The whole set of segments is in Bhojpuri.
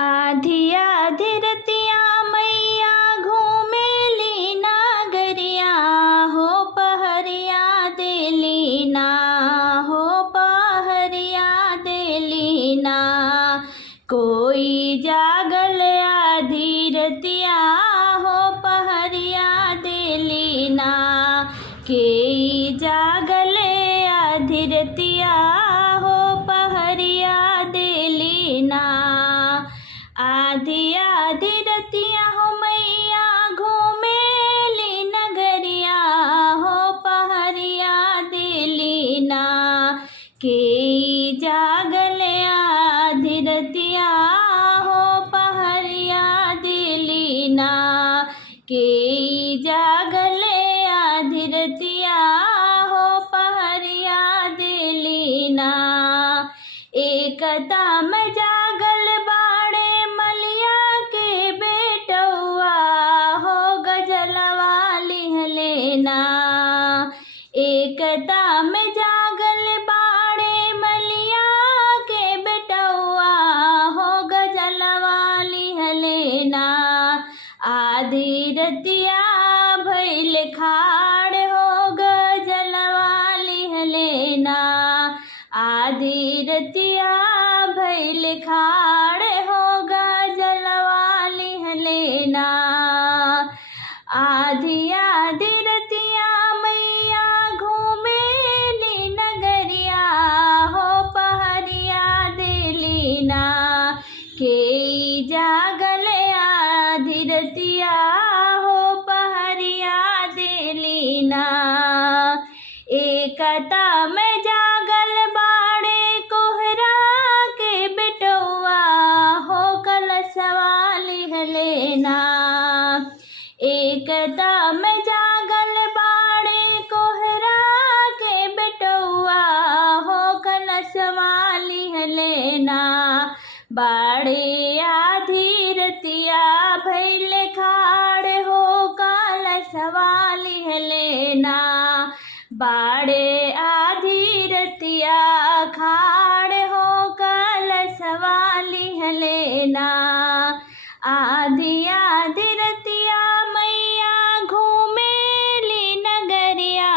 आधी आधी रतिया मैया घूमेली नागरिया हो पहरिया देली ना हो पहरिया देली ना। कोई जागल आधी रतिया हो पहरिया देली ना। के जागल आधी रतिया हो पहरिया देली ना। आधी आधी रतिया हो मैया घूमेली नगरिया हो पहरिया देली ना। के जागल आधी रतिया हो पहरिया देली ना। के जागल आधी रतिया हो पहरिया देली ना। एकता में जागल बाड़े मलिया के बेटौआ हो गजलवा लिहलेना। एकता में जागल बाड़े मलिया के बेटौआ हो गजलवा लिहलेना। आधी रतिया भइल खाड़ हो गजलवा लिहलेना। आधी रतिया भइल खाड़ हो गजलवा लिहलेना। आधी आधी रतिया मैया घूमेली नगरिया हो पहरिया देली ना। के जागल आधी रतिया हो पहरिया देली ना। एकता में जागल बाड़े कोहरा के बेटौआ हो कलशवा लिहलेना। एकता में जागल बाड़े कोहरा के बेटौआ हो कलशवा लिहलेना। बाड़े आधी रतिया भइल खाड़ हो कलशवा लिहलेना। बाड़े आधी रतिया खाड़ हो कलशवा लिहलेना। आधी आधी रतिया मैया घूमेली नगरिया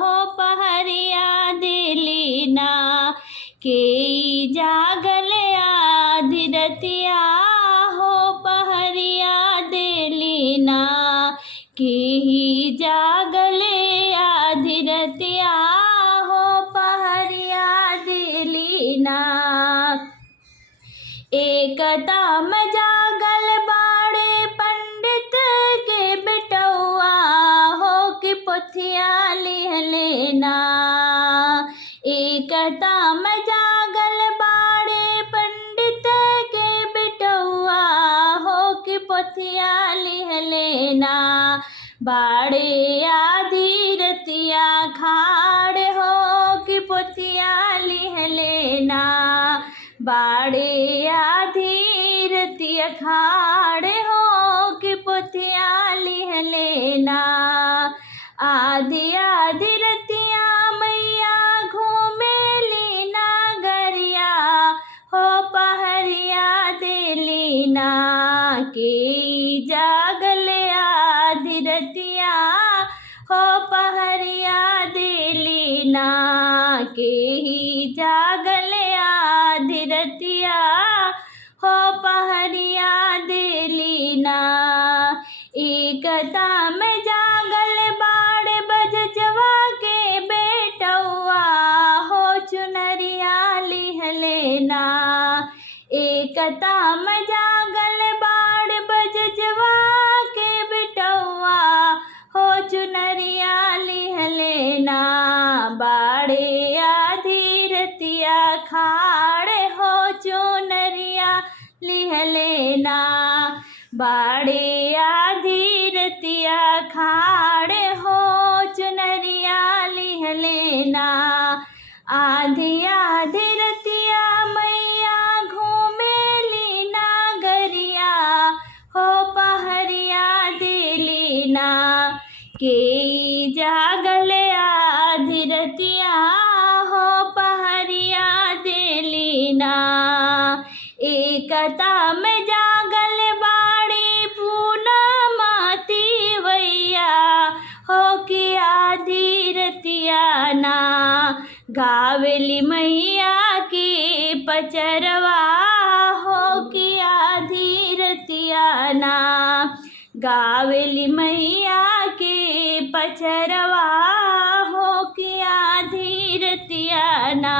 हो पहरिया देली ना। के जागल आधी रतिया हो पहरिया देली ना। के जागल आधी रतिया हो पहरिया देली ना। एकता में जागल बाड़े पंडित के बेटौआ हो कि पोथिया लिहलेना। एकता में जागल बाड़े पंडित के बेटौआ हो कि पोथिया लिहलेना। बाड़े आधी रतिया खाड़ हो कि पोथिया लिहलेना। बाड़े आधी रतिया खाड़ हो कि पोथिया लिहलेना। आधी आधी रतिया मैया घूमेली नागरिया हो पहरिया देली ना। के जागल आधी रतिया हो पहरिया देली ना। के जागल आधी रतिया हो पहरिया देली ना। एकता में जागल बाड़े बजजवा के बेटौआ हो चुनरिया लिहलेना। एकता में जागल बाड़े बजजवा के बेटौआ हो चुनरिया लिहलेना। बाड़े आधी रतिया खाड़ हो चुनरिया लिहलेना। बाड़े आधी रतिया खाड़ हो चुनरिया लिहलेना। आधी आधी रतिया मैया घूमेली नागरिया हो पहरिया देली ना। के जागल आधी रतिया हो पहरिया देली ना। एक एकता में जागल बाड़ी पूनमती वैया हो कि आधी रतिया ना गावेली मैया की पचरवा हो कि आधी रतिया ना गावेली मैया के पचरवा हो कि आधी रतिया ना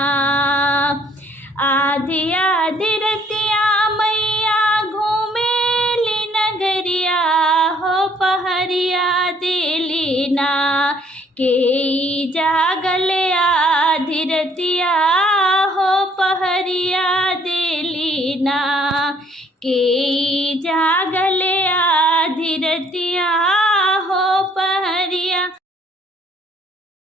आधी आधी रतिया मैया घूमेली नगरिया हो पहरिया देली ना के जागल आधी रतिया हो पहरिया देली ना के जागल आधी रतिया